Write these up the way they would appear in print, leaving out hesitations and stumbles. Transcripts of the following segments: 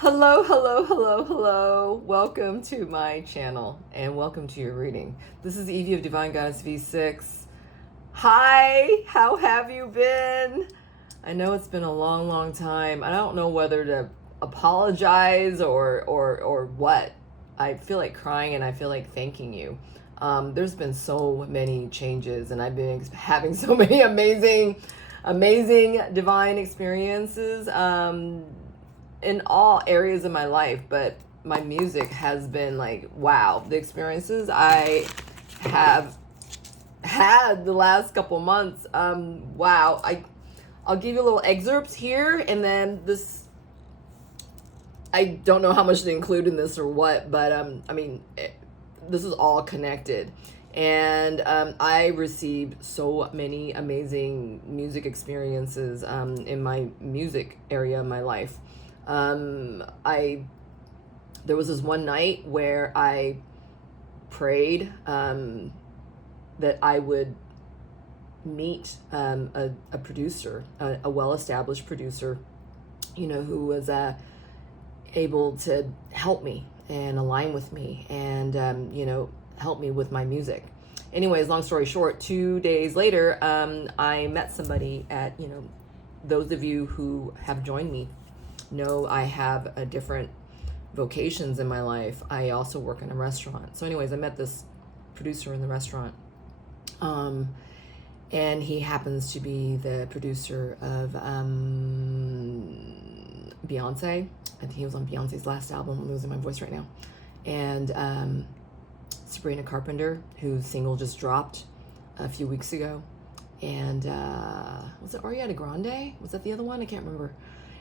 Hello, hello, hello, hello. Welcome to my channel and welcome to your reading. This is Evie of Divine Goddess V6. Hi, how have you been? I know it's been a long, long time. I don't know whether to apologize or what. I feel like crying and I feel like thanking you. There's been so many changes and I've been having so many amazing divine experiences. In all areas of my life, but my music has been like, wow, the experiences I have had the last couple months. Wow. I'll give you a little excerpts here, and then this, I don't know how much to include in this or what, but this is all connected. And I received so many amazing music experiences in my music area of my life. There was this one night where I prayed that I would meet a producer, a well-established producer, who was able to help me and align with me and, help me with my music. Anyways, long story short, 2 days later, I met somebody at, those of you who have joined me know I have a different vocations in my life. I also work in a restaurant. So anyways, I met this producer in the restaurant. And he happens to be the producer of Beyonce. I think he was on Beyonce's last album. I'm losing my voice right now. And Sabrina Carpenter, whose single just dropped a few weeks ago. And was it Ariana Grande? Was that the other one? I can't remember.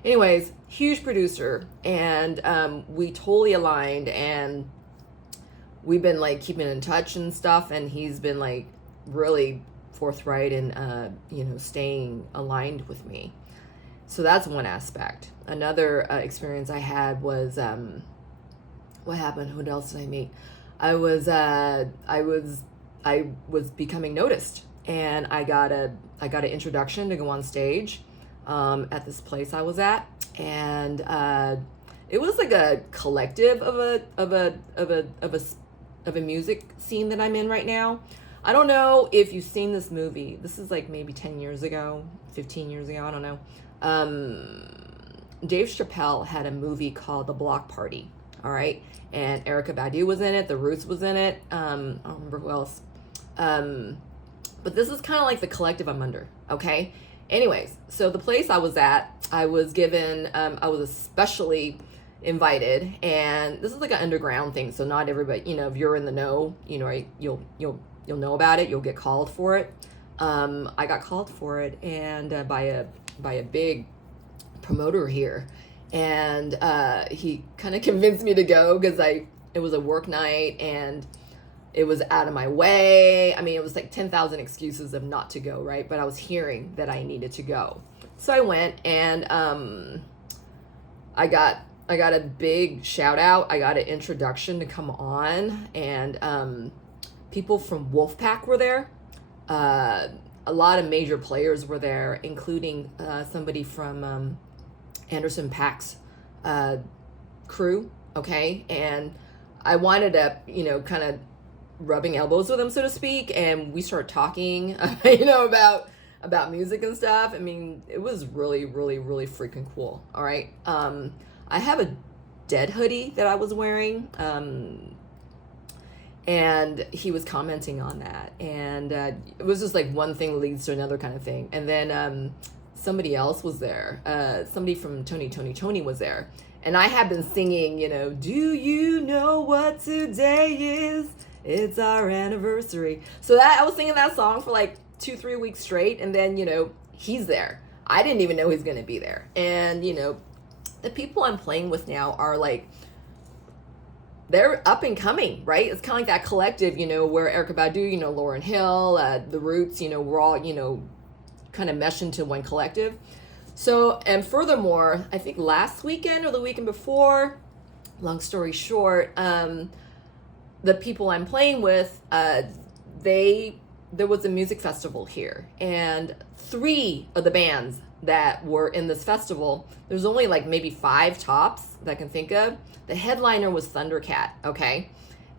Anyways, huge producer, and we totally aligned, and we've been like keeping in touch and stuff, and he's been like really forthright and staying aligned with me. So that's one aspect. Another experience I had was what happened? What else did I meet? I was becoming noticed, and I got an introduction to go on stage at this place I was at, and it was like a collective of a music scene that I'm in right now. I don't know if you've seen this movie. This is like maybe 10 years ago, 15 years ago, I don't know. Dave Chappelle had a movie called The Block Party, all right? And Erykah Badu was in it, The Roots was in it, I don't remember who else. But this is kind of like the collective I'm under, okay? Anyways, so the place I was at, I was given, I was especially invited, and this is like an underground thing, so not everybody, if you're in the know, right, you'll know about it, you'll get called for it. I got called for it, and by a big promoter here, and he kind of convinced me to go because it was a work night, and it was out of my way. I mean, it was like 10,000 excuses of not to go, right? But I was hearing that I needed to go. So I went, and I got a big shout out. I got an introduction to come on, and people from Wolfpack were there. A lot of major players were there, including somebody from Anderson .Paak's crew, okay? And I wanted to, kind of rubbing elbows with him, so to speak, and we started talking about music and stuff. I mean, it was really, really, really freaking cool. All right. I have a Dead hoodie that I was wearing, and he was commenting on that, and it was just like one thing leads to another kind of thing. And then somebody else was there, somebody from Tony was there, and I had been singing, do you know what today is? It's our anniversary. So that I was singing that song for like 2-3 weeks straight, and then he's there. I didn't even know he's gonna be there. And the people I'm playing with now are like, they're up and coming, right? It's kind of like that collective, where Erykah Badu, Lauryn Hill, The Roots, we're all kind of mesh into one collective. So, and furthermore, I think last weekend or the weekend before, long story short, the people I'm playing with, they there was a music festival here, and 3 of the bands that were in this festival, there's only like maybe 5 tops that I can think of. The headliner was Thundercat, okay?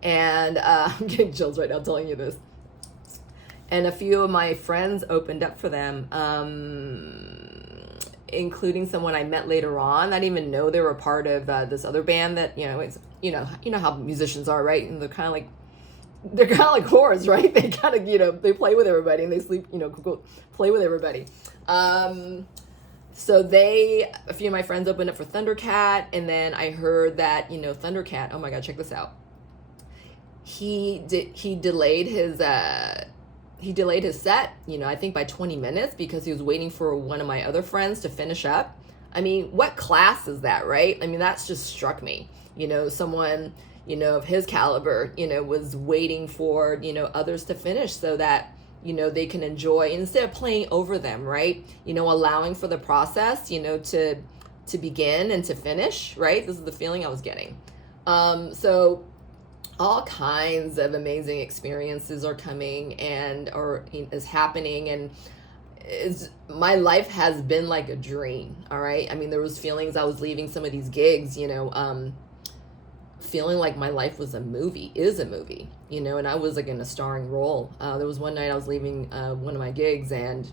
And I'm getting chills right now telling you this. And a few of my friends opened up for them, including someone I met later on. I didn't even know they were a part of this other band that, it's, you know how musicians are, right? And they're kind of like whores, right? They kind of, they play with everybody and they sleep, go play with everybody. So a few of my friends opened up for Thundercat, and then I heard that, Thundercat, oh my God, check this out. He delayed his set, I think by 20 minutes because he was waiting for one of my other friends to finish up. I mean, what class is that, right? I mean, that's just struck me. Someone, of his caliber, was waiting for, others to finish so that, they can enjoy instead of playing over them, right? Allowing for the process, to begin and to finish, right? This is the feeling I was getting. So all kinds of amazing experiences are coming is happening, and my life has been like a dream. All right. I mean, there was feelings I was leaving some of these gigs, feeling like my life is a movie, and I was like in a starring role. There was one night I was leaving one of my gigs, and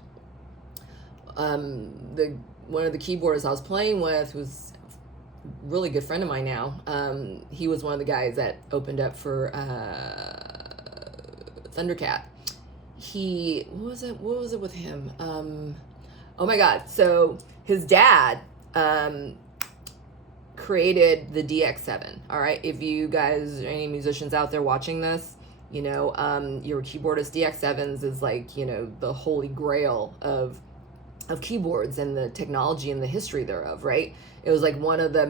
one of the keyboardists I was playing with, who's a really good friend of mine now, he was one of the guys that opened up for Thundercat. What was it with him? Oh my God. So his dad created the DX7. All right. If you guys, any musicians out there watching this, you're a keyboardist, DX7s is like, the holy grail of keyboards and the technology and the history thereof, right? It was like one of the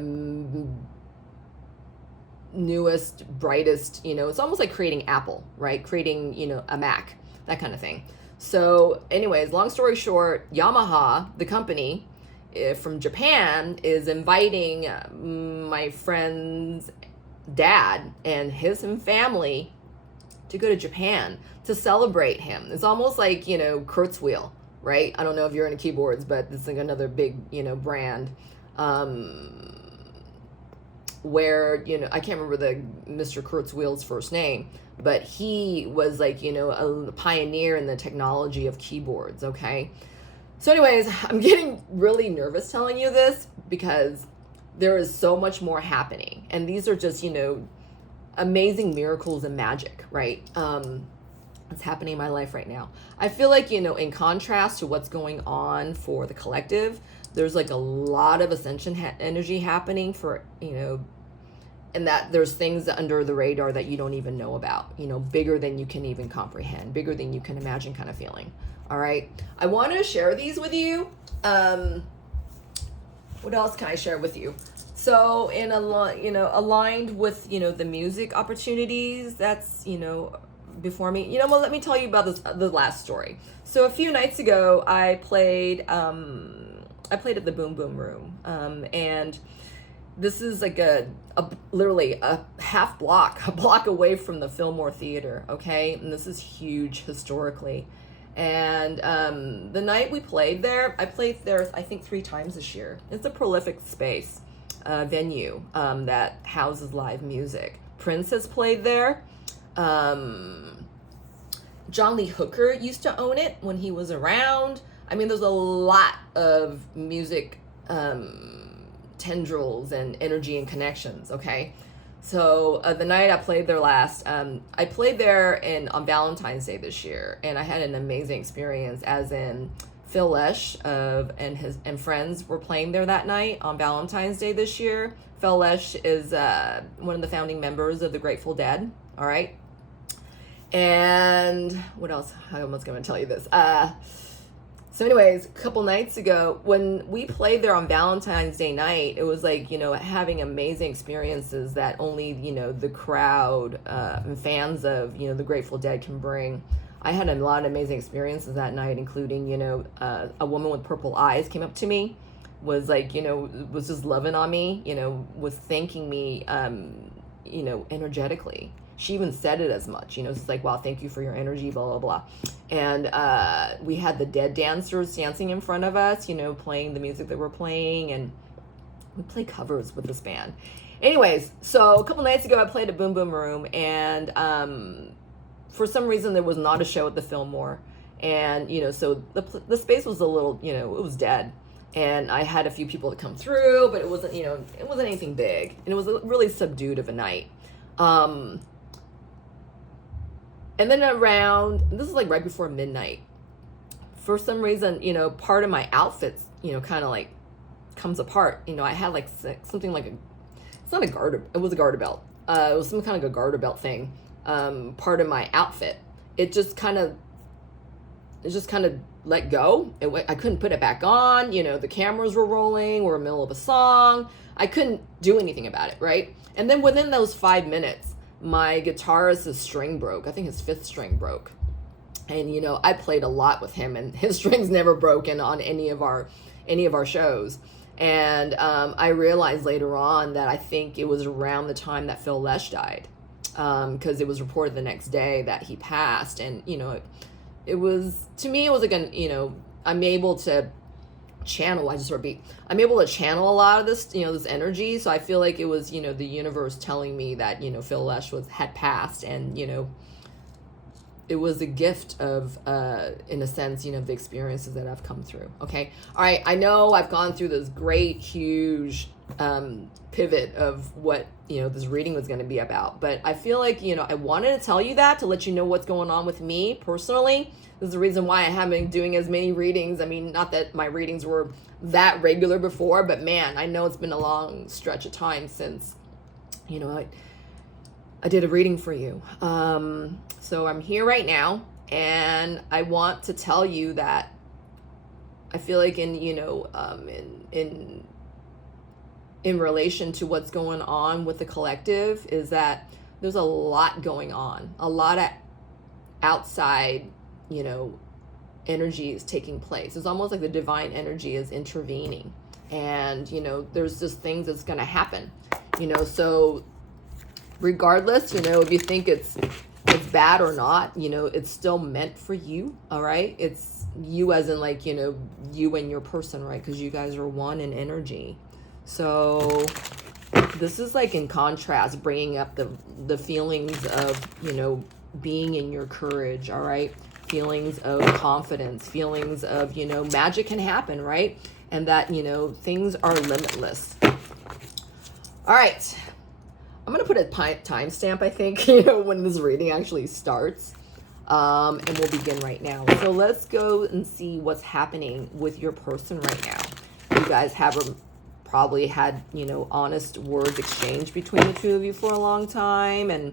newest, brightest, it's almost like creating Apple, right? Creating, a Mac, that kind of thing. So anyways, long story short, Yamaha, the company from Japan, is inviting my friend's dad and his family to go to Japan to celebrate him. It's almost like, Kurt's Wheel, right? I don't know if you're into keyboards, but it's like another big, brand, where, I can't remember the Mr. Kurzweil's first name, but he was like, a pioneer in the technology of keyboards. Okay. So anyways, I'm getting really nervous telling you this because there is so much more happening. And these are just, amazing miracles and magic, right? It's happening in my life right now. I feel like, in contrast to what's going on for the collective, there's like a lot of ascension energy happening for, and that there's things under the radar that you don't even know about, bigger than you can even comprehend, bigger than you can imagine kind of feeling. All right. I want to share these with you. What else can I share with you? So aligned with, the music opportunities that's, before me, well, let me tell you about the last story. So a few nights ago, I played at the Boom Boom Room. And this is like literally a block away from the Fillmore Theater. Okay. And this is huge historically. And the night we played there, I played there, I think 3 times this year. It's a prolific space, venue that houses live music. Prince has played there. John Lee Hooker used to own it when he was around. I mean, there's a lot of music tendrils and energy and connections, okay? So the night I played there last, I played there on Valentine's Day this year, and I had an amazing experience, as in Phil Lesh and friends were playing there that night on Valentine's Day this year. Phil Lesh is one of the founding members of the Grateful Dead, all right? And what else? I almost going to tell you this. So anyways, a couple nights ago, when we played there on Valentine's Day night, it was like, having amazing experiences that only, the crowd and fans of, the Grateful Dead can bring. I had a lot of amazing experiences that night, including, a woman with purple eyes came up to me, was like, was just loving on me, was thanking me, energetically. She even said it as much, it's like, wow, thank you for your energy, blah, blah, blah. And we had the dead dancers dancing in front of us, playing the music that we're playing, and we play covers with this band. Anyways, so a couple nights ago, I played at Boom Boom Room, and for some reason, there was not a show at the Fillmore. And, so the space was a little, it was dead. And I had a few people to come through, but it wasn't, it wasn't anything big. And it was a really subdued of a night. And then this is like right before midnight. For some reason, part of my outfits, kind of like comes apart. I had like something like it's not a garter, it was a garter belt. It was some kind of a garter belt thing. Part of my outfit. It just kind of let go. I couldn't put it back on. The cameras were rolling. We're in the middle of a song. I couldn't do anything about it, right? And then within those 5 minutes, my guitarist's string broke. I think his 5th string broke. And, I played a lot with him, and his string's never broken on any of our shows. And I realized later on that I think it was around the time that Phil Lesh died, because it was reported the next day that he passed. And, it was, to me, it was like I'm able to channel, I'm able to channel a lot of this, this energy. So I feel like it was, the universe telling me that, Phil Lesh had passed, and, it was a gift of, in a sense, the experiences that I've come through. Okay. All right. I know I've gone through this great, huge, pivot of what, this reading was going to be about, but I feel like, I wanted to tell you that to let you know what's going on with me personally. This is the reason why I haven't been doing as many readings. I mean, not that my readings were that regular before, but man, I know it's been a long stretch of time since, I did a reading for you. So I'm here right now, and I want to tell you that I feel like in relation to what's going on with the collective is that there's a lot going on, a lot of outside, energy is taking place. It's almost like the divine energy is intervening, and, there's just things that's going to happen, so regardless, if you think it's bad or not, it's still meant for you. All right. It's you as in like, you and your person, right? Because you guys are one in energy. So this is like in contrast, bringing up the feelings of, being in your courage. All right. Feelings of confidence, feelings of, magic can happen, right? And that, things are limitless. All right. I'm going to put a timestamp, I think, when this reading actually starts. And we'll begin right now. So let's go and see what's happening with your person right now. You guys have probably had, honest words exchanged between the two of you for a long time. And,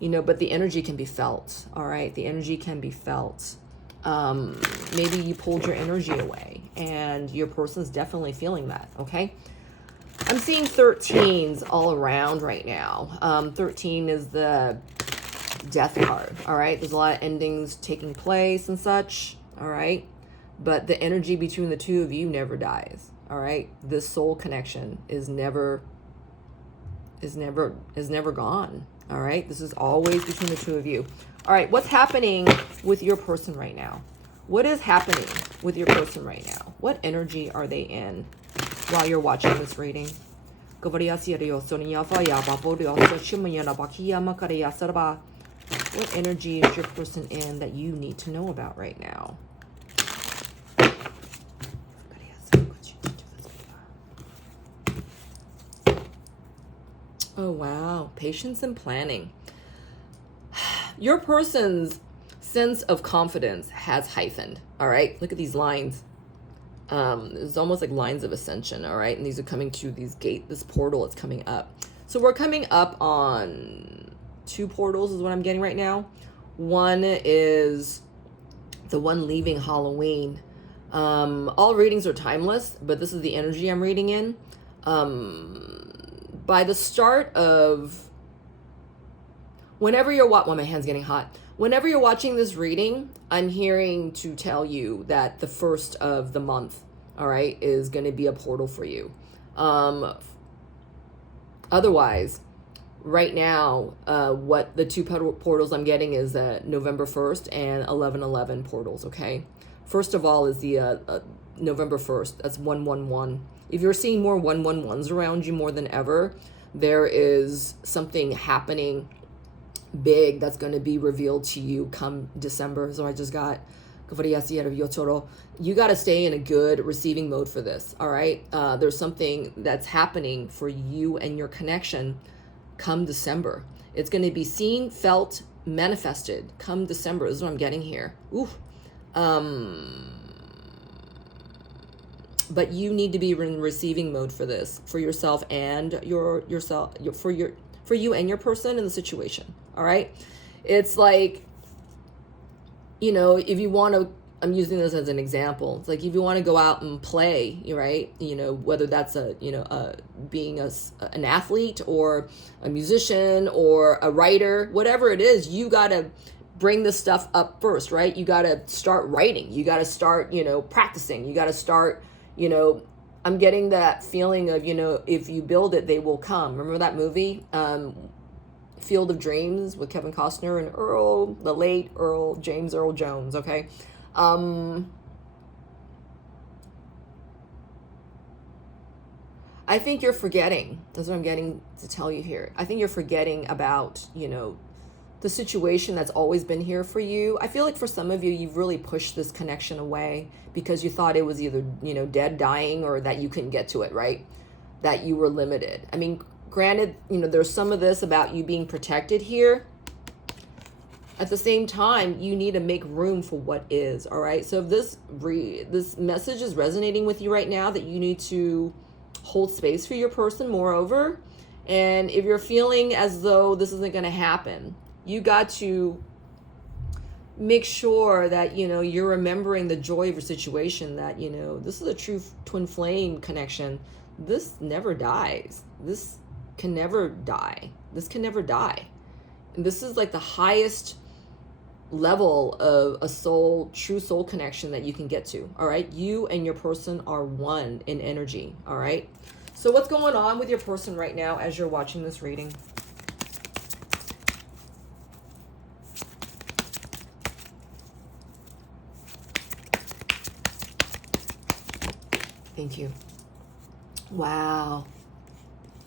but the energy can be felt. All right. The energy can be felt. Maybe you pulled your energy away, and your person's definitely feeling that. Okay. I'm seeing 13s all around right now. 13 is the death card. All right. There's a lot of endings taking place and such. All right. But the energy between the two of you never dies. All right. This soul connection is never gone. All right. This is always between the two of you. All right. What's happening with your person right now? What is happening with your person right now? What energy are they in while you're watching this reading? What energy is your person in that you need to know about right now? Oh, wow. Patience and planning. Your person's sense of confidence has heightened. All right. Look at these lines. It's almost like lines of ascension. All right. And these are coming to this portal is coming up. So we're coming up on 2 portals is what I'm getting right now. One is the one leaving Halloween. All readings are timeless, but this is the energy I'm reading in. By the start of whenever you're my hand's getting hot. Whenever you're watching this reading, I'm hearing to tell you that the first of the month, all right, is going to be a portal for you. Otherwise, right now, what the two portals I'm getting is November 1st and 11/11 portals, okay? First of all is the November 1st. That's 111. If you're seeing more 111s around you more than ever, there is something happening big that's going to be revealed to you come December. So I just got you got to stay in a good receiving mode for this. All right. There's something that's happening for you and your connection come December. It's going to be seen, felt, manifested come December. This is what I'm getting here. Ooh. But you need to be in receiving mode for this, for yourself and for you and your person in the situation. All right. It's like, if you want to, I'm using this as an example. It's like if you want to go out and play, right? Whether that's being an athlete or a musician or a writer, whatever it is, you got to bring this stuff up first, right? You got to start writing. You got to start, practicing. You got to start, I'm getting that feeling of, if you build it, they will come. Remember that movie, Field of Dreams with Kevin Costner and the late James Earl Jones, okay? I think you're forgetting. That's what I'm getting to tell you here. I think you're forgetting about, the situation that's always been here for you. I feel like for some of you, you've really pushed this connection away because you thought it was either, dead, dying, or that you couldn't get to it, right? That you were limited. I mean, granted, there's some of this about you being protected here. At the same time, you need to make room for what is, all right? So if this message is resonating with you right now, that you need to hold space for your person, moreover, and if you're feeling as though this isn't going to happen, you got to make sure that, you're remembering the joy of your situation, that, this is a true twin flame connection. This never dies. This can never die. This can never die. And this is like the highest level of a true soul connection that you can get to. All right. You and your person are one in energy. All right. So what's going on with your person right now as you're watching this reading? Thank you. Wow.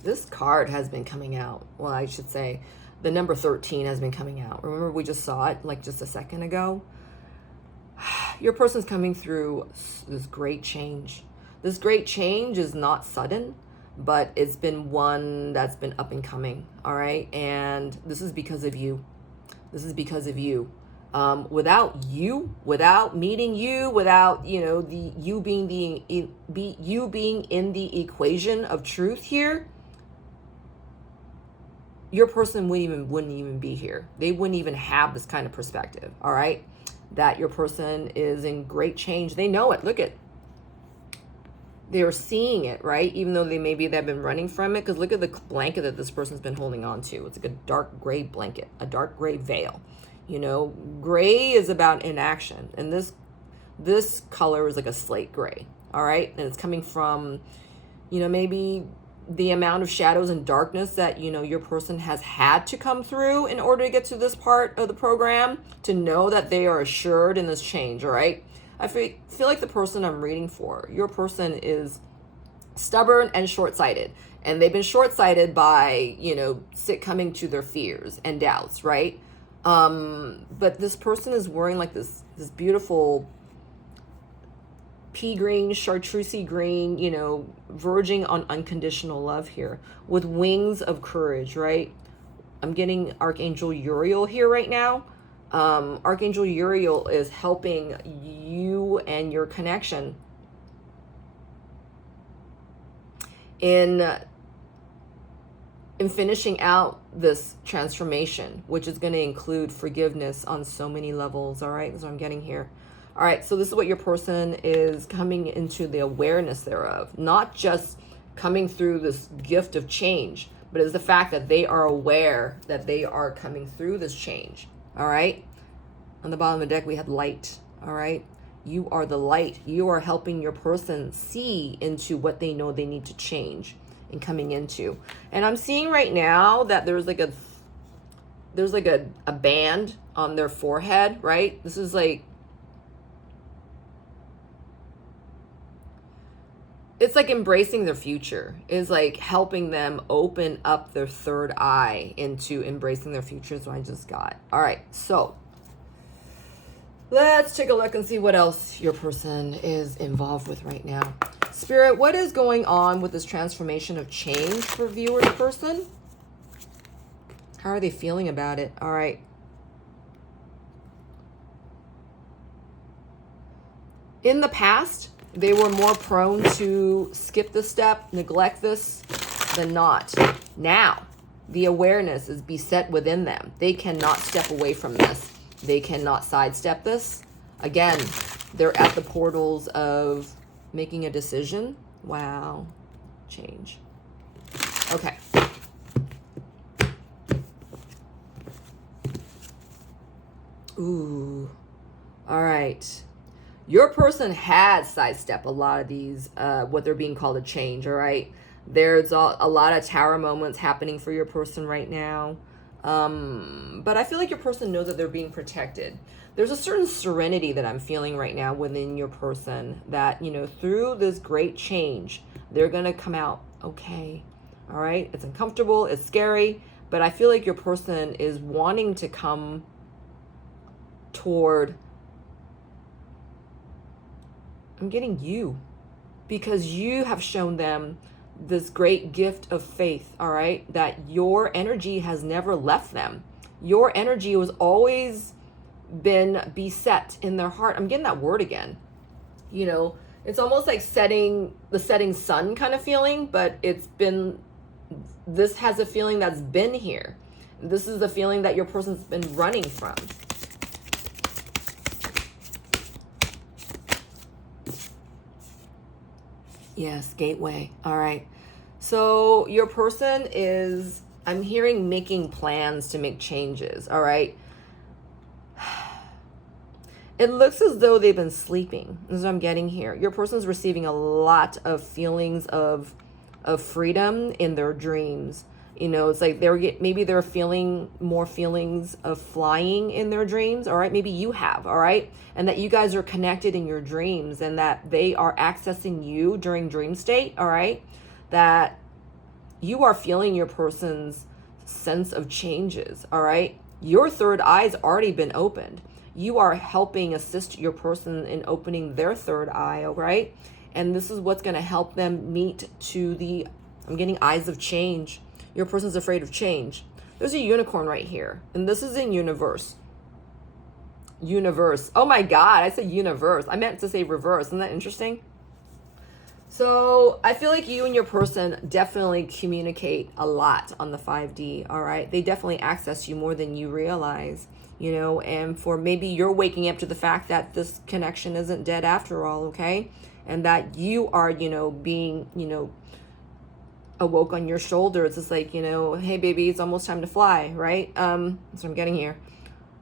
This card has been coming out. Well, I should say the number 13 has been coming out. Remember, we just saw it like just a second ago. Your person's coming through this great change. This great change is not sudden, but it's been one that's been up and coming. All right. And this is because of you. This is because of you. Without meeting you, without, you being in the equation of truth here, your person wouldn't even be here. They wouldn't even have this kind of perspective. All right. That your person is in great change. They know it. Look at, they're seeing it, right? Even though they've been running from it. Because look at the blanket that this person's been holding on to. It's like a dark gray blanket, a dark gray veil. Gray is about inaction. And this color is like a slate gray. All right. And it's coming from, maybe the amount of shadows and darkness that, your person has had to come through in order to get to this part of the program, to know that they are assured in this change. All right. I feel like the person I'm reading for, your person is stubborn and short-sighted. And they've been short-sighted by, coming to their fears and doubts, right? But this person is wearing like this beautiful pea green, chartreuse green, verging on unconditional love here with wings of courage, right? I'm getting Archangel Uriel here right now. Archangel Uriel is helping you and your connection in finishing out this transformation, which is going to include forgiveness on so many levels. All right. That's what I'm getting here. All right. So this is what your person is coming into the awareness thereof, not just coming through this gift of change, but is the fact that they are aware that they are coming through this change. All right. On the bottom of the deck, we had light. All right. You are the light. You are helping your person see into what they know they need to change and coming into. And I'm seeing right now that there's like a band on their forehead, right? This is like, it's like embracing their future, is like helping them open up their third eye into embracing their future. is what I just got. All right, so let's take a look and see what else your person is involved with right now. Spirit, what is going on with this transformation of change for viewer's person? How are they feeling about it? All right. In the past, they were more prone to skip the step, neglect this than not. Now, the awareness is beset within them. They cannot step away from this. They cannot sidestep this. Again, they're at the portals of making a decision. Wow. Change. Okay. Ooh. All right. Your person had sidestepped a lot of these, what they're being called a change, all right? There's a lot of tower moments happening for your person right now. But I feel like your person knows that they're being protected. There's a certain serenity that I'm feeling right now within your person that, you know, through this great change, they're going to come out okay. All right? It's uncomfortable. It's scary. But I feel like your person is wanting to come toward, I'm getting you, because you have shown them this great gift of faith, all right, that your energy has never left them. Your energy was always been beset in their heart. I'm getting that word again. You know, it's almost like the setting sun kind of feeling, but this has a feeling that's been here. This is the feeling that your person's been running from. Yes, gateway. All right. So your person is, I'm hearing, making plans to make changes. All right. It looks as though they've been sleeping. This is what I'm getting here. Your person's receiving a lot of feelings of freedom in their dreams. You know, it's like maybe they're feeling more feelings of flying in their dreams. All right. Maybe you have. All right. And that you guys are connected in your dreams and that they are accessing you during dream state. All right. That you are feeling your person's sense of changes. All right. Your third eye's already been opened. You are helping assist your person in opening their third eye. All right. And this is what's going to help them meet to I'm getting eyes of change. Your person's afraid of change. There's a unicorn right here. And this is in universe. Universe. Oh my God, I said universe. I meant to say reverse. Isn't that interesting? So I feel like you and your person definitely communicate a lot on the 5D. All right. They definitely access you more than you realize, you know, and for maybe you're waking up to the fact that this connection isn't dead after all. Okay. And that you are, you know, being, you know, awoke on your shoulders. It's like, you know, hey baby, it's almost time to fly, right? That's what I'm getting here.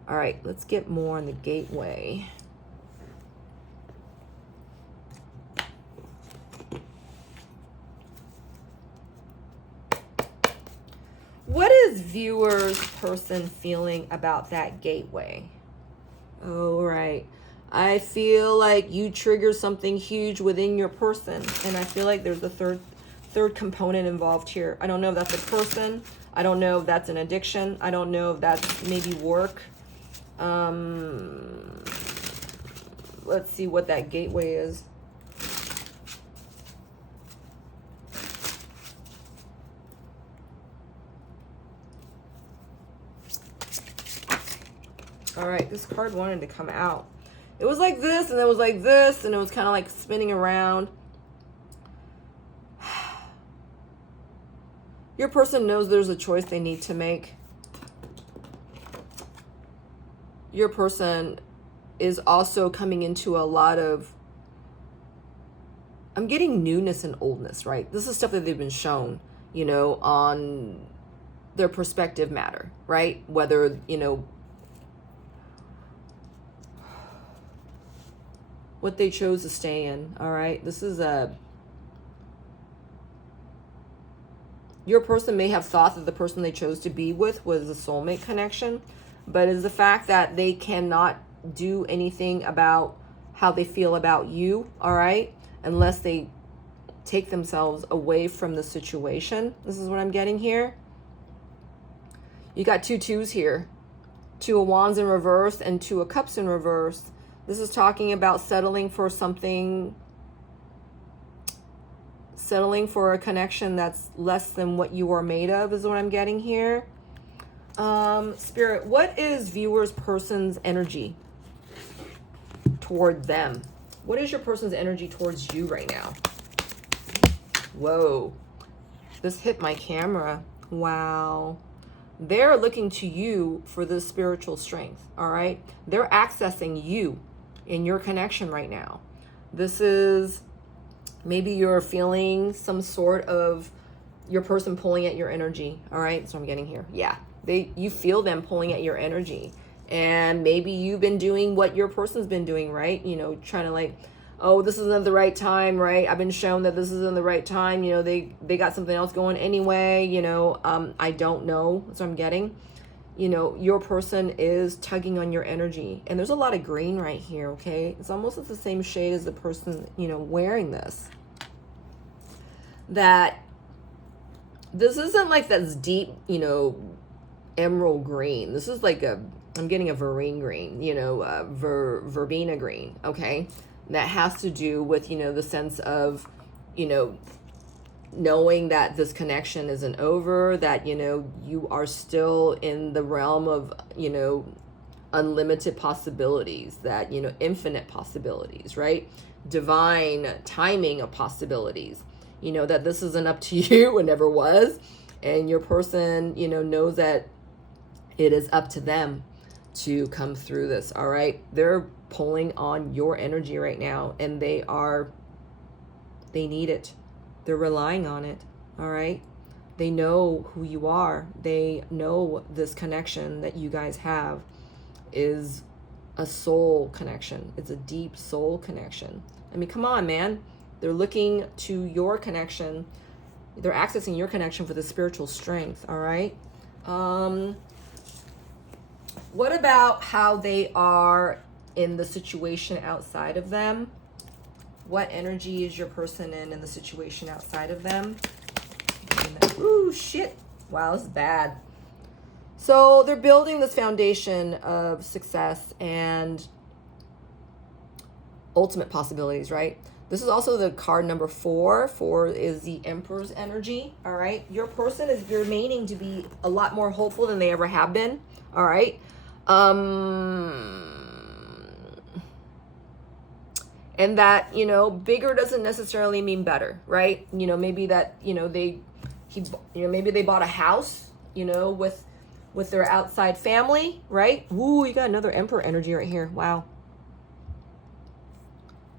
All right, let's get more on the gateway. What is viewer's person feeling about that gateway? Oh, right. I feel like you trigger something huge within your person, and I feel like there's a third component involved here. I don't know if that's a person. I don't know if that's an addiction. I don't know if that's maybe work. Let's see what that gateway is. All right, this card wanted to come out. It was like this, and it was like this, and it was kind of like spinning around. Your person knows there's a choice they need to make. Your person is also coming into a lot of, I'm getting newness and oldness, right? This is stuff that they've been shown, you know, on their perspective matter, right? Whether, you know, what they chose to stay in, all right? This is a, Your person may have thought that the person they chose to be with was a soulmate connection, but it's the fact that they cannot do anything about how they feel about you, all right, unless they take themselves away from the situation. This is what I'm getting here. You got 2 twos here, 2 of wands in reverse and 2 of cups in reverse. This is talking about settling for something, settling for a connection that's less than what you are made of is what I'm getting here. Spirit, what is viewer's person's energy toward them? What is your person's energy towards you right now? Whoa, this hit my camera. Wow. They're looking to you for this spiritual strength, all right? They're accessing you in your connection right now. This is, maybe you're feeling some sort of your person pulling at your energy, all right? That's what I'm getting here. Yeah, you feel them pulling at your energy. And maybe you've been doing what your person's been doing, right? You know, trying to like, oh, this isn't the right time, right? I've been shown that this isn't the right time. You know, they got something else going anyway. You know, I don't know. That's what I'm getting. You know, your person is tugging on your energy. And there's a lot of green right here, okay? It's almost the same shade as the person, you know, wearing this. That this isn't like that's deep, you know, emerald green. This is like I'm getting a verine green, you know, verbena green, okay? That has to do with, you know, the sense of, you know, knowing that this connection isn't over, that, you know, you are still in the realm of, you know, unlimited possibilities, that, you know, infinite possibilities, right? Divine timing of possibilities, you know, that this isn't up to you and never was. And your person, you know, knows that it is up to them to come through this, all right? They're pulling on your energy right now, and they need it. They're relying on it, all right? They know who you are. They know this connection that you guys have is a soul connection. It's a deep soul connection. I mean, come on, man. They're looking to your connection. They're accessing your connection for the spiritual strength, all right? What about how they are in the situation outside of them? What energy is your person in the situation outside of them? Ooh, shit. Wow, this is bad. So they're building this foundation of success and ultimate possibilities, right? This is also the card number 4. 4 is the Emperor's energy, all right? Your person is remaining to be a lot more hopeful than they ever have been, all right? And that, you know, bigger doesn't necessarily mean better, right? You know, maybe that, you know, maybe they bought a house, you know, with their outside family, right? Ooh, you got another Emperor energy right here. Wow.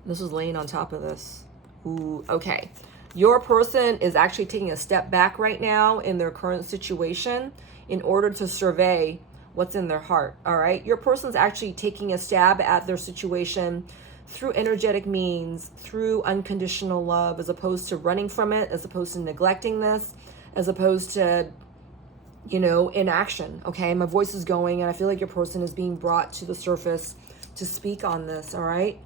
This is laying on top of this. Ooh, okay. Your person is actually taking a step back right now in their current situation in order to survey what's in their heart, all right? Your person's actually taking a stab at their situation through energetic means, through unconditional love, as opposed to running from it, as opposed to neglecting this, as opposed to, you know, inaction, okay? My voice is going, and I feel like your person is being brought to the surface to speak on this, all right?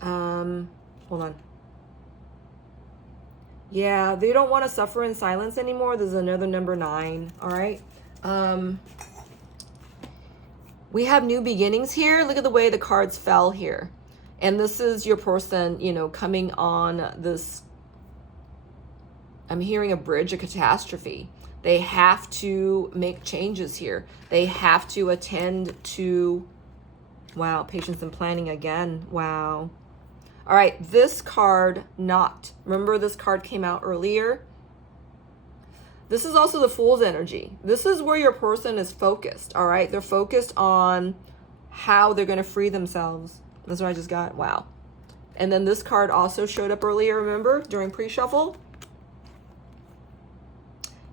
Hold on. Yeah, they don't want to suffer in silence anymore. There's another number 9, all right? We have new beginnings here. Look at the way the cards fell here. And this is your person, you know, coming on this, I'm hearing a bridge, a catastrophe. They have to make changes here. They have to attend to, wow, patience and planning again. Wow. All right, this card, not. Remember this card came out earlier? This is also the Fool's energy. This is where your person is focused, all right? They're focused on how they're going to free themselves. That's what I just got. Wow. And then this card also showed up earlier, remember, during pre-shuffle?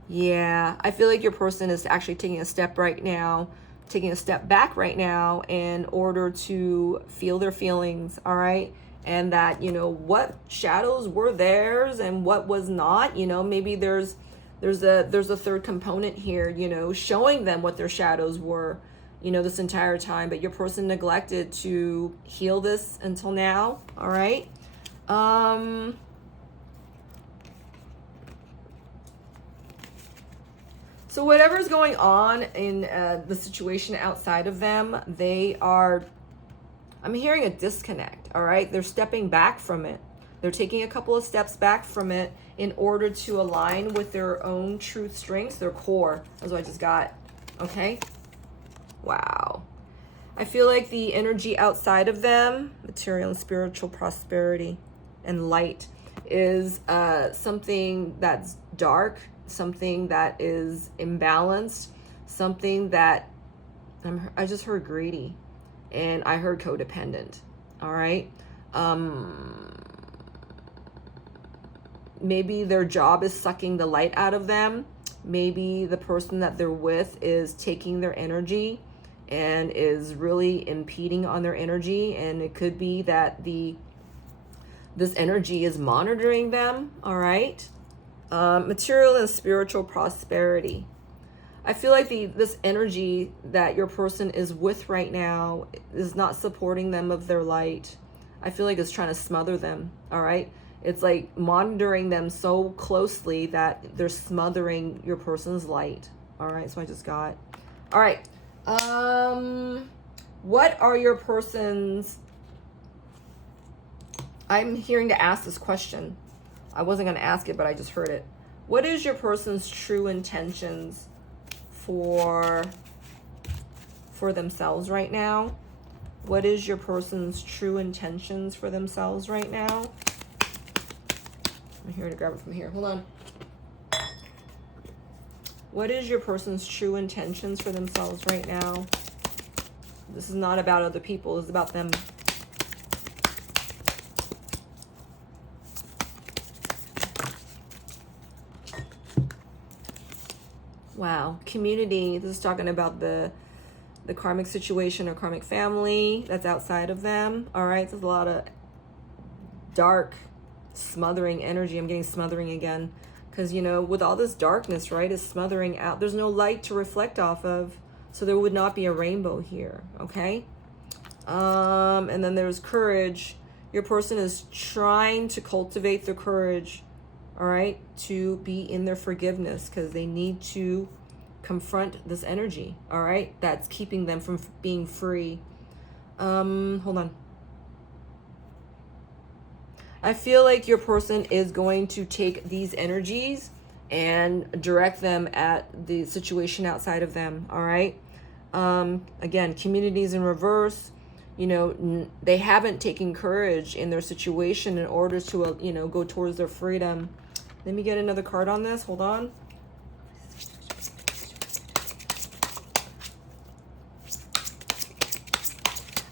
Yeah, I feel like your person is actually taking a step right now, taking a step back right now in order to feel their feelings, all right? And that, you know, what shadows were theirs and what was not, you know, maybe there's There's a third component here, you know, showing them what their shadows were, you know, this entire time, but your person neglected to heal this until now. All right. So whatever's going on in the situation outside of them, I'm hearing a disconnect, all right? They're stepping back from it. They're taking a couple of steps back from it in order to align with their own truth strengths, their core. That's what I just got, okay? Wow. I feel like the energy outside of them, material and spiritual prosperity and light, is something that's dark, something that is imbalanced, something that I just heard greedy, and I heard codependent. All right. Maybe their job is sucking the light out of them. Maybe the person that they're with is taking their energy and is really impeding on their energy, and it could be that this energy is monitoring them. All right. Material and spiritual prosperity. I feel like this energy that your person is with right now is not supporting them of their light. I feel like it's trying to smother them. All right. It's like monitoring them so closely that they're smothering your person's light. All right. So I just got. All right. What are your person's? I'm hearing to ask this question. I wasn't going to ask it, but I just heard it. What is your person's true intentions for themselves right now? What is your person's true intentions for themselves right now? I'm here to grab it from here. Hold on. What is your person's true intentions for themselves right now? This is not about other people. It's about them. Wow. Community. This is talking about the karmic situation or karmic family that's outside of them. All right. There's a lot of dark, smothering energy. I'm getting smothering again. Because, you know, with all this darkness, right, is smothering out. There's no light to reflect off of. So there would not be a rainbow here. Okay. And then there's courage. Your person is trying to cultivate their courage. All right, to be in their forgiveness, because they need to confront this energy. All right, that's keeping them from being free. Hold on. I feel like your person is going to take these energies and direct them at the situation outside of them. All right. Again, communities in reverse. You know, they haven't taken courage in their situation in order to, you know, go towards their freedom. Let me get another card on this. Hold on.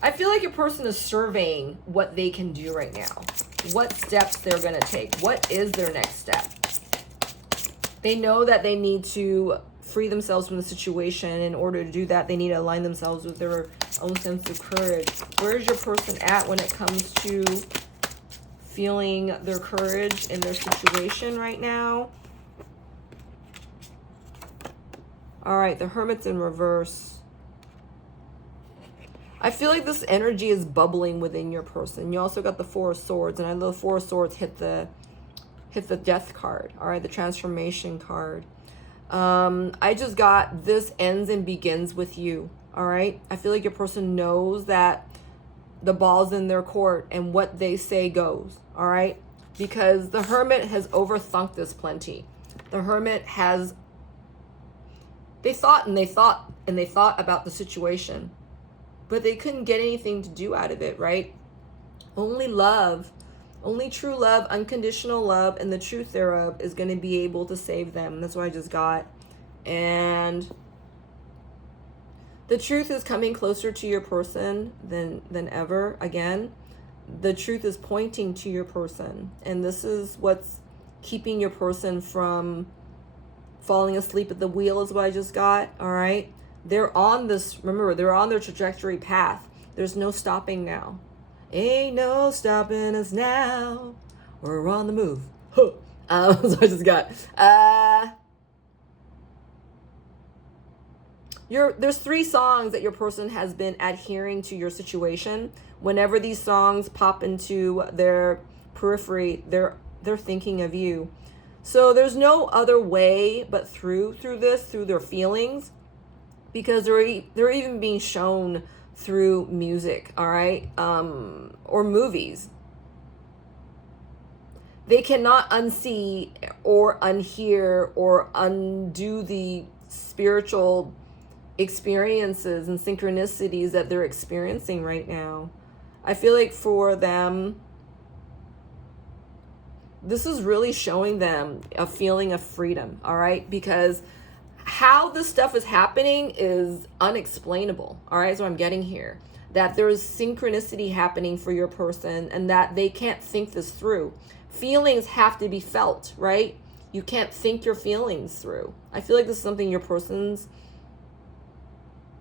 I feel like your person is surveying what they can do right now. What steps they're going to take. What is their next step? They know that they need to free themselves from the situation. In order to do that, they need to align themselves with their own sense of courage. Where is your person at when it comes to feeling their courage in their situation right now? All right, the Hermit's in reverse. I feel like this energy is bubbling within your person. You also got the Four of Swords, and I know the Four of Swords hit the Death card. All right, the Transformation card. I just got this ends and begins with you. All right, I feel like your person knows that the ball's in their court and what they say goes. All right, because the Hermit has overthunk this plenty. The Hermit has, they thought about the situation, but they couldn't get anything to do out of it, right? Only love, only true love, unconditional love, and the truth thereof is going to be able to save them. That's what I just got. And the truth is coming closer to your person than ever. Again, the truth is pointing to your person. And this is what's keeping your person from falling asleep at the wheel is what I just got. All right. They're on this, remember, they're on their trajectory path. There's no stopping now. Ain't no stopping us now. We're on the move. So I just got, There's 3 songs that your person has been adhering to your situation. Whenever these songs pop into their periphery, they're thinking of you. So there's no other way but through their feelings, because they're even being shown through music, all right, or movies. They cannot unsee or unhear or undo the spiritual experiences and synchronicities that they're experiencing right now. I feel like for them, this is really showing them a feeling of freedom, all right? Because how this stuff is happening is unexplainable, all right? So I'm getting here that there's synchronicity happening for your person and that they can't think this through. Feelings have to be felt, right? You can't think your feelings through. I feel like this is something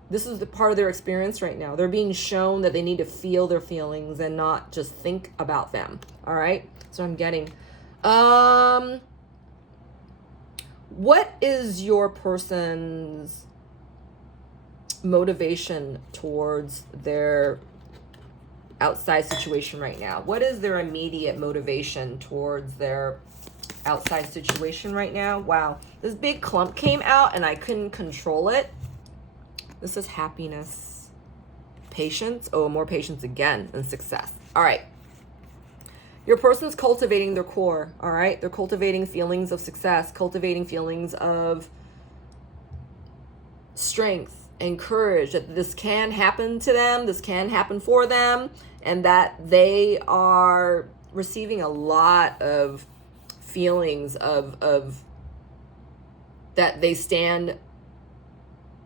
this is the part of their experience right now. They're being shown that they need to feel their feelings and not just think about them, all right? So I'm getting, what is your person's motivation towards their outside situation right now? What is their immediate motivation towards their outside situation right now? Wow, this big clump came out and I couldn't control it. This is happiness, patience, more patience again, and success. All right. Your person's cultivating their core, all right? They're cultivating feelings of success, cultivating feelings of strength and courage, that this can happen to them, this can happen for them, and that they are receiving a lot of feelings of that they stand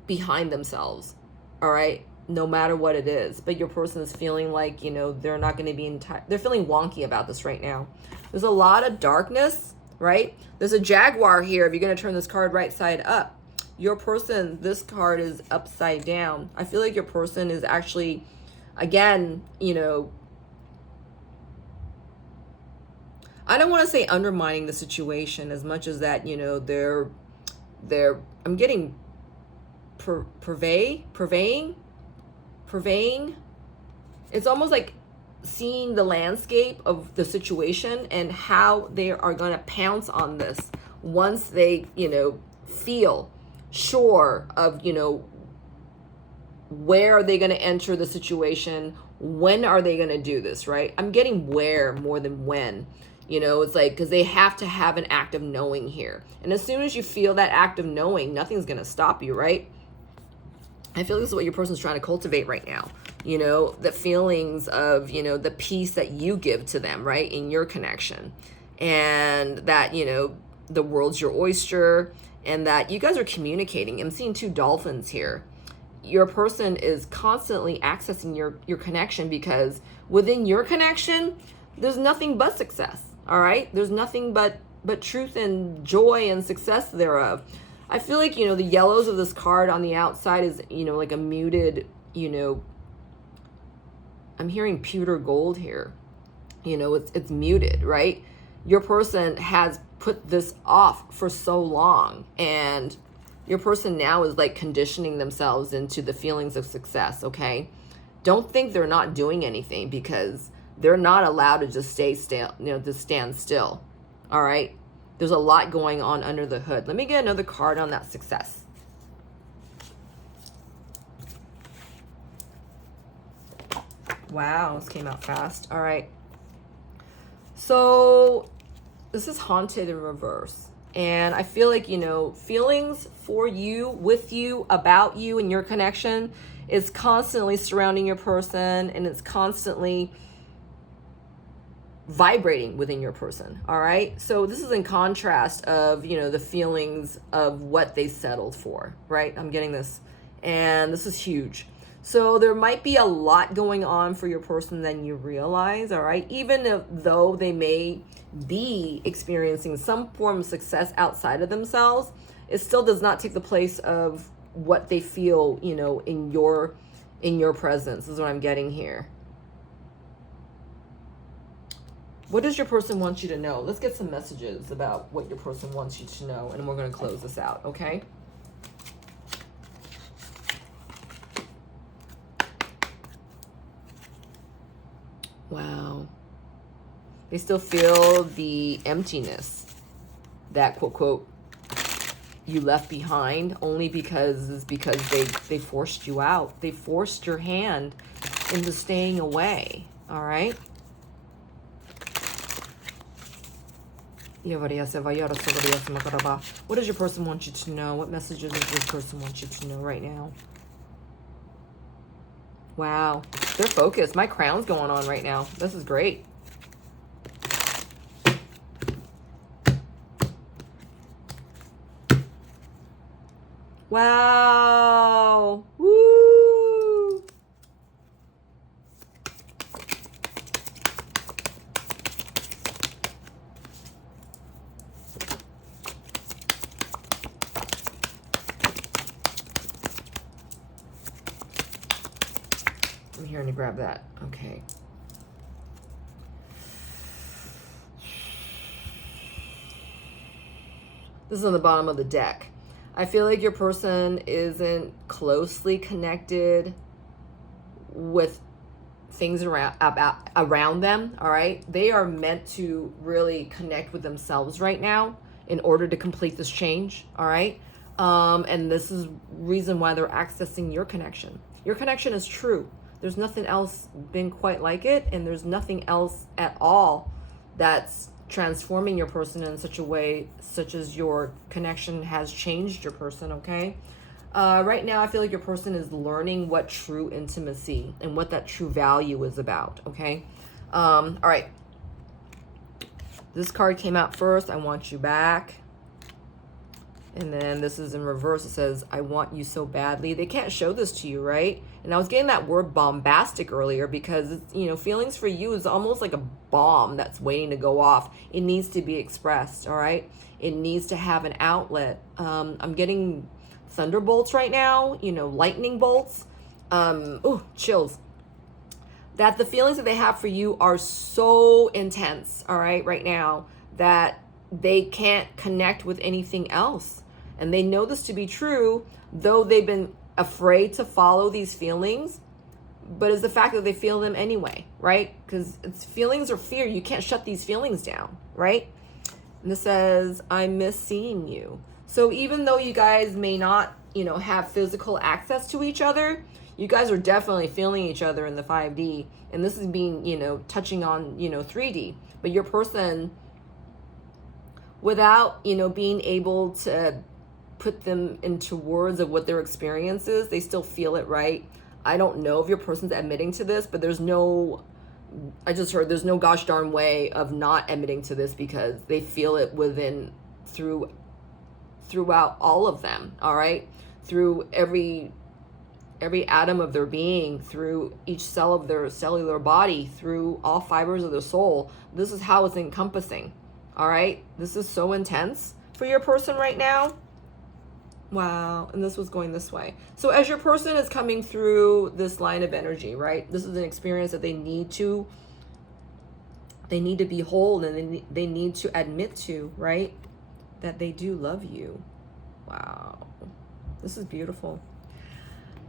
behind themselves, all right, no matter what it is. But your person is feeling like, they're not going to be they're feeling wonky about this right now. There's a lot of darkness, right? There's a jaguar here. If you're going to turn this card right side up, your person, this card is upside down. I feel like your person is actually, again, I don't want to say undermining the situation as much as that, they're I'm getting purveying. It's almost like seeing the landscape of the situation and how they are going to pounce on this once they, feel sure of, where are they going to enter the situation? When are they going to do this, right? I'm getting where more than when. It's like, because they have to have an act of knowing here. And as soon as you feel that act of knowing, nothing's going to stop you, right? I feel this is what your person's trying to cultivate right now. The feelings of, the peace that you give to them, right, in your connection. And that, the world's your oyster, and that you guys are communicating. I'm seeing 2 dolphins here. Your person is constantly accessing your connection, because within your connection, there's nothing but success, all right? There's nothing but truth and joy and success thereof. I feel like, the yellows of this card on the outside is, like a muted, I'm hearing pewter gold here. It's muted, right? Your person has put this off for so long, and your person now is like conditioning themselves into the feelings of success, okay? Don't think they're not doing anything, because they're not allowed to just stay still, to stand still, all right? There's a lot going on under the hood. Let me get another card on that success. Wow, this came out fast. All right. So this is haunted in reverse. And I feel like, feelings for you, with you, about you, and your connection is constantly surrounding your person, and it's constantly vibrating within your person, all right? So this is in contrast of, the feelings of what they settled for, right? I'm getting this, and this is huge. So there might be a lot going on for your person than you realize, all right? Even though they may be experiencing some form of success outside of themselves, it still does not take the place of what they feel, in your presence, is what I'm getting here. What does your person want you to know? Let's get some messages about what your person wants you to know, and we're going to close this out, okay? Wow. They still feel the emptiness that, quote, quote, you left behind only because they forced you out. They forced your hand into staying away. All right? What does your person want you to know? What messages does this person want you to know right now? Wow. They're focused. My crown's going on right now. This is great. Wow. Woo. I'm hearing to grab that. Okay. This is on the bottom of the deck. I feel like your person isn't closely connected with things around them, all right? They are meant to really connect with themselves right now in order to complete this change, all right? And this is reason why they're accessing your connection. Your connection is true. There's nothing else been quite like it, and there's nothing else at all that's transforming your person in such a way such as your connection has changed your person, okay? Right now, I feel like your person is learning what true intimacy and what that true value is about, okay? All right. This card came out first. I want you back. And then this is in reverse. It says, I want you so badly. They can't show this to you, right? And I was getting that word bombastic earlier because, it's, you know, feelings for you is almost like a bomb that's waiting to go off. It needs to be expressed, all right? It needs to have an outlet. I'm getting thunderbolts right now, you know, lightning bolts. Ooh, chills. That the feelings that they have for you are so intense, all right now, that they can't connect with anything else. And they know this to be true, though they've been afraid to follow these feelings, but it's the fact that they feel them anyway, right? Because it's feelings or fear. You can't shut these feelings down, right? And this says, I miss seeing you. So even though you guys may not, you know, have physical access to each other, you guys are definitely feeling each other in the 5D. And this is being, you know, touching on, you know, 3D. But your person, without, you know, being able to put them into words of what their experience is, they still feel it, right? I don't know if your person's admitting to this, but there's no, I just heard there's no gosh darn way of not admitting to this because they feel it within, throughout all of them, all right? Through every atom of their being, through each cell of their cellular body, through all fibers of their soul. This is how it's encompassing. All right, this is so intense for your person right now. Wow, and this was going this way. So as your person is coming through this line of energy, right? This is an experience that they need to behold, and they need to admit to, right? That they do love you. Wow, this is beautiful.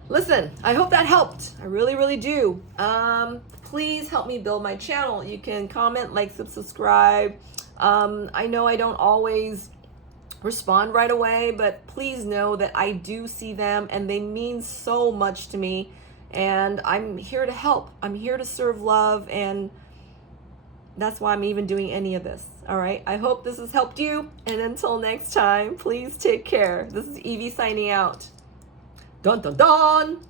Listen, I hope that helped. I really, really do. Please help me build my channel. You can comment, like, subscribe. I know I don't always respond right away, but please know that I do see them and they mean so much to me. And I'm here to help. I'm here to serve love, and that's why I'm even doing any of this. All right. I hope this has helped you. And until next time, please take care. This is Evie signing out. Dun dun dun.